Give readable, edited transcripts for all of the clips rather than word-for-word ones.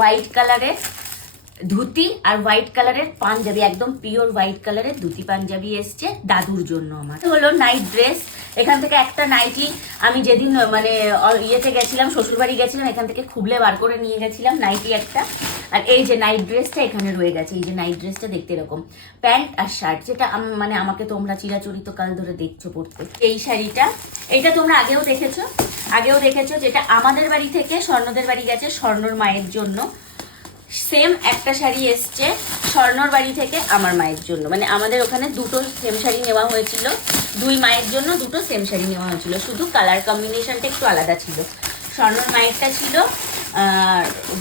White কালারের ধুতি আর white কালারের পাঞ্জাবি, একদম পিওর হোয়াইট কালারের ধুতি পাঞ্জাবি এসছে দাদুর জন্য। আমার হলো নাইট ড্রেস। এখান থেকে একটা নাইটি আমি যেদিন মানে ইয়েতে গেছিলাম, শ্বশুরবাড়ি গেছিলাম, এখান থেকে খুবলে বার করে নিয়ে গেছিলাম নাইটি একটা। আর এই যে নাইট ড্রেসটা এখানে রয়ে গেছে। এই যে নাইট ড্রেসটা দেখতে এরকম, প্যান্ট আর শার্ট, যেটা মানে আমাকে তোমরা চিরাচরিত কাল ধরে দেখছো পড়তে। এই শাড়িটা, এইটা তোমরা আগেও দেখেছো, যেটা আমাদের বাড়ি থেকে স্বর্ণদের বাড়ি গেছে স্বর্ণর মায়ের জন্য। সেম একটা শাড়ি এসছে স্বর্ণর বাড়ি থেকে আমার মায়ের জন্য, মানে আমাদের ওখানে দুটো সেম শাড়ি নেওয়া হয়েছিল, দুই মায়ের জন্য দুটো সেম শাড়ি নেওয়া হয়েছিল, শুধু কালার কম্বিনেশনটা একটু আলাদা ছিল। স্বর্ণর মায়েরটা ছিল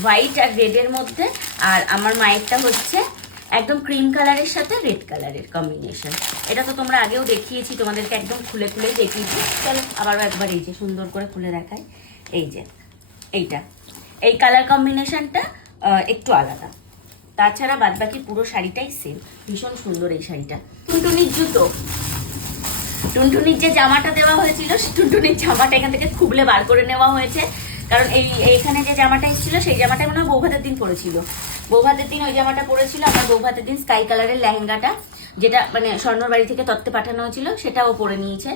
হোয়াইট আর রেডের মধ্যে, আর আমার মায়েরটা হচ্ছে একদম ক্রিম কালারের সাথে রেড কালারের কম্বিনেশন। এটা তো তোমরা আগেও দেখিয়েছি, তোমাদেরকে একদম খুলে খুলে দেখিয়েছি। চলো আবারও একবার এই যে সুন্দর করে খুলে দেখাই। এই যে এইটা, এই কালার কম্বিনেশনটা একটু আলাদা, তাছাড়া বাদ বাকি পুরো শাড়িটাই সেম। ভীষণ সুন্দর এই শাড়িটা। টুনটুনির জুতো, টুনটুনির যে জামাটা দেওয়া হয়েছিল, টুনটুনির জামাটা এখান থেকে খুবলে বার করে নেওয়া হয়েছে, কারণ এইখানে যে জামাটা এসেছিল সেই জামাটা মনে হয় বৌভাতের দিন পরেছিল। বৌভাতের দিন ওই জামাটা পরেছিল, আমার বৌভাতের দিন স্কাই কালারের লেহেঙ্গাটা, যেটা মানে স্বর্ণর বাড়ি থেকে তত্ত্বে পাঠানো হয়েছিল, সেটাও পরে নিয়েছে।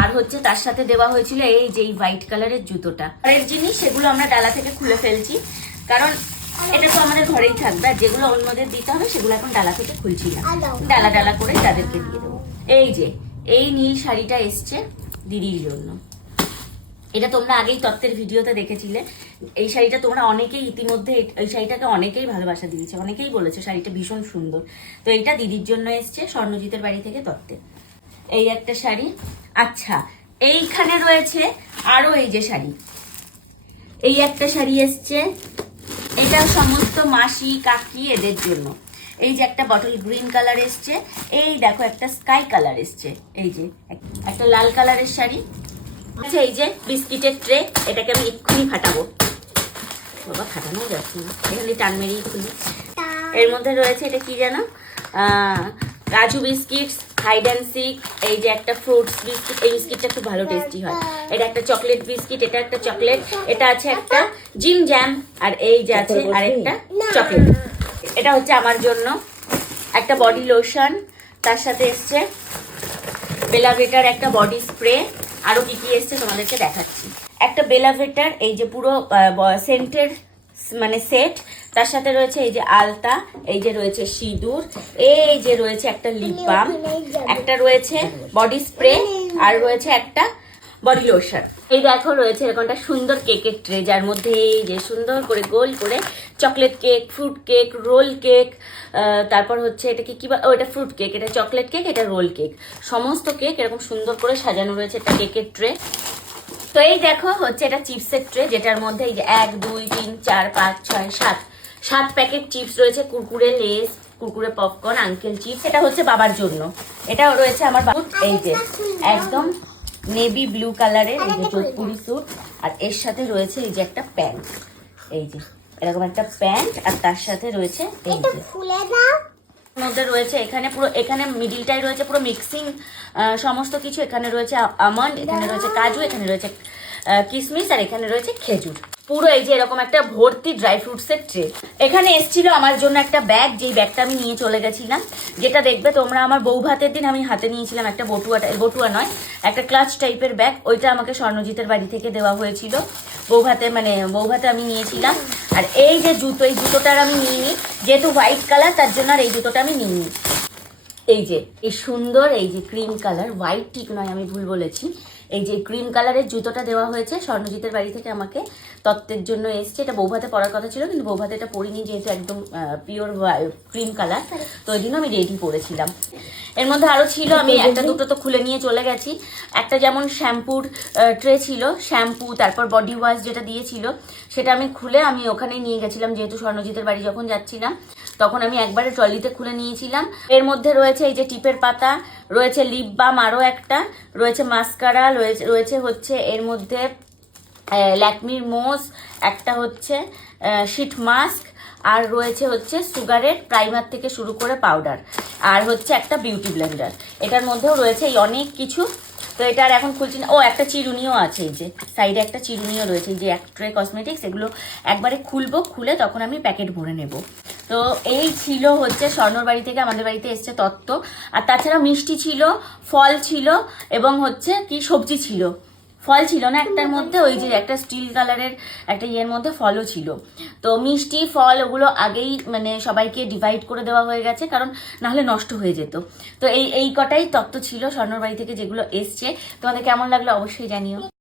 আর হচ্ছে তার সাথে দেওয়া হয়েছিল এই যে হোয়াইট কালারের জুতোটা। ঘরের জিনিস সেগুলো আমরা ডালা থেকে খুলে ফেলছি, কারণ এটা তো আমাদের ঘরেই থাকবে, আর যেগুলো অন্যদের দিতে হবে সেগুলো এখন ডালা থেকে খুলছি না, ডালা ডালা করে তাদেরকে দিয়ে দেবো। এই যে এই নীল শাড়িটা এসছে দিদির জন্য, এটা তোমরা আগেই তত্ত্বের ভিডিওতে দেখেছিলে। এই শাড়িটা তোমরা অনেকেই ইতিমধ্যে এই শাড়িটাকে অনেকেই ভালোবাসা দিয়েছে, অনেকেই বলেছে শাড়িটা ভীষণ সুন্দর। তো এইটা দিদির জন্য এসছে স্বর্ণজিতের বাড়ি থেকে তত্ত্বে। এই একটা শাড়ি। আচ্ছা, এইখানে রয়েছে আরো এই যে শাড়ি, এই একটা শাড়ি এসছে, এটা সমস্ত মাসি কাকি এদের জন্য। এই যে একটা বটল গ্রিন কালার এসছে, এই দেখো একটা স্কাই কালার এসছে, এই যে একটা লাল কালারের শাড়ি। আচ্ছা, এই যে বিস্কিটের ট্রে, এটাকে আমি এক্ষুনি ফাটাবো। বাবা ফাটানো যাচ্ছে না, এখানে টান মেরেই খুলি। এর মধ্যে রয়েছে এটা কি জানো, কাজু বিস্কিট, হাইড অ্যান্ড সিক। এই যে একটা ফ্রুটস বিস্কিট, এই বিস্কিটটা খুব ভালো টেস্টি হয়। এটা একটা চকলেট বিস্কিট, এটা একটা চকলেট, এটা আছে একটা জিম জ্যাম, আর এই যে আছে আরেকটা চকলেট। এটা হচ্ছে আমার জন্য একটা বডি লোশন, তার সাথে এসছে বেলাভেটার একটা বডি স্প্রে। আরো কি কি এসছে তোমাদেরকে দেখাচ্ছি। একটা বেলাভেটার এই যে পুরো সেন্টের মানে সেট, তার সাথে রয়েছে এই যে আলতা, এই যে রয়েছে সিঁদুর, এই যে রয়েছে একটা লিপ বাম, একটা রয়েছে বডি স্প্রে, আর রয়েছে একটা বডি লোশন। এই দেখো রয়েছে এরকমটা সুন্দর কেকের ট্রে, যার মধ্যে এই যে সুন্দর করে গোল করে chocolate cake, fruit cake, roll cake, তারপর হচ্ছে এটা কি এটা ফ্রুট কেক, এটা চকলেট কেক, এটা রোল কেক, সমস্ত কেক এরকম সুন্দর করে সাজানো রয়েছে একটা কেকের ট্রে। তো এই দেখো হচ্ছে এটা চিপসের ট্রে, যেটার মধ্যে এই যে 1 2 3 4 5 6 7 প্যাকেট চিপস রয়েছে, Kurkure less, Kurkure popcorn, uncle chips. এটা হচ্ছে বাবার জন্য, এটাও রয়েছে আমার বাবু। এই যে একদম নেভি ব্লু কালারের এই যে যোধপুরি স্যুট, আর এর সাথে রয়েছে এই যে একটা প্যান্ট, এই যে এরকম একটা প্যান্ট, আর তার সাথে রয়েছে এই যে মধ্যে রয়েছে এখানে পুরো, এখানে মিডিলটাই রয়েছে পুরো মিক্সিং সমস্ত কিছু। এখানে রয়েছে আমন্ড, এখানে রয়েছে কাজু, এখানে রয়েছে কিশমিশ, আর এখানে রয়েছে খেজুর। পুরো এই যে এরকম একটা ভর্তি ড্রাই ফ্রুটসের ট্রে। এখানে এসেছিল আমার জন্য একটা ব্যাগ, যেই ব্যাগটা আমি নিয়ে চলে গেছিলাম, যেটা দেখবে তোমরা আমার বৌভাতের দিন আমি হাতে নিয়েছিলাম একটা বটুয়া নয়, একটা ক্লাচ টাইপের ব্যাগ। ওইটা আমাকে স্বর্ণজিতের বাড়ি থেকে দেওয়া হয়েছিল বৌভাতে আমি নিয়েছিলাম। আর এই যে জুতো, এই জুতোটার আমি নিইনি, যেহেতু হোয়াইট কালার তার জন্য আর এই জুতোটা আমি নিইনি। এই যে এই সুন্দর এই যে ক্রিম কালার, হোয়াইট ঠিক নয় আমি ভুল বলেছি, এই যে ক্রিম কালারের জুতোটা দেওয়া হয়েছে স্বর্ণজিতের বাড়ি থেকে আমাকে তত্ত্বের জন্য এসছে। এটা বৌভাতে পরার কথা ছিল, কিন্তু বৌভাতে এটা পরিনি, যেহেতু একদম পিওর ক্রিম কালার, তো ওই দিনও আমি রেডি পরেছিলাম। এর মধ্যে আরও ছিল, আমি একটা দুটো তো খুলে নিয়ে চলে গেছি। একটা যেমন শ্যাম্পুর ট্রে ছিল, শ্যাম্পু, তারপর বডি ওয়াশ যেটা দিয়েছিল সেটা আমি খুলে আমি ওখানে নিয়ে গেছিলাম, যেহেতু স্বর্ণজিতের বাড়ি যখন যাচ্ছিলাম তখন আমি একবারে ট্রলিতে খুলে নিয়েছিলাম। এর মধ্যে রয়েছে এই যে টিপের পাতা, রয়েছে লিপ বাম, আরও একটা রয়েছে মাস্কারা, রয়েছে হচ্ছে এর মধ্যে ল্যাকমির মোস, একটা হচ্ছে শিট মাস্ক, আর রয়েছে হচ্ছে সুগারের প্রাইমার থেকে শুরু করে পাউডার, আর হচ্ছে একটা বিউটি ব্লেন্ডার। এটার মধ্যেও রয়েছে এই অনেক কিছু তো এটা আর এখন খুলছি না। ও একটা চিরুনিও আছে, এই যে সাইডে একটা চিরুনিও রয়েছে, এই যে অ্যাক্ট্রে কসমেটিক্স, এগুলো একবারে খুলবো, খুলে তখন আমি প্যাকেট ভরে নেব। তো এই ছিল হচ্ছে স্বর্ণর বাড়ি থেকে আমাদের বাড়িতে এসছে তত্ত্ব। আর তাছাড়া মিষ্টি ছিল, ফল ছিল, এবং হচ্ছে কি সবজি ছিল। ফল ছিল না একটার মধ্যে, ওই যে একটা স্টিল কালারের একটা ইয়ের মধ্যে ফলও ছিল। তো মিষ্টি ফল ওগুলো আগেই মানে সবাইকে ডিভাইড করে দেওয়া হয়ে গেছে, কারণ নাহলে নষ্ট হয়ে যেত। তো এই কটাই তত্ত্ব ছিল স্বর্ণর বাড়ি থেকে যেগুলো এসছে। তোমাদের কেমন লাগলো অবশ্যই জানিও।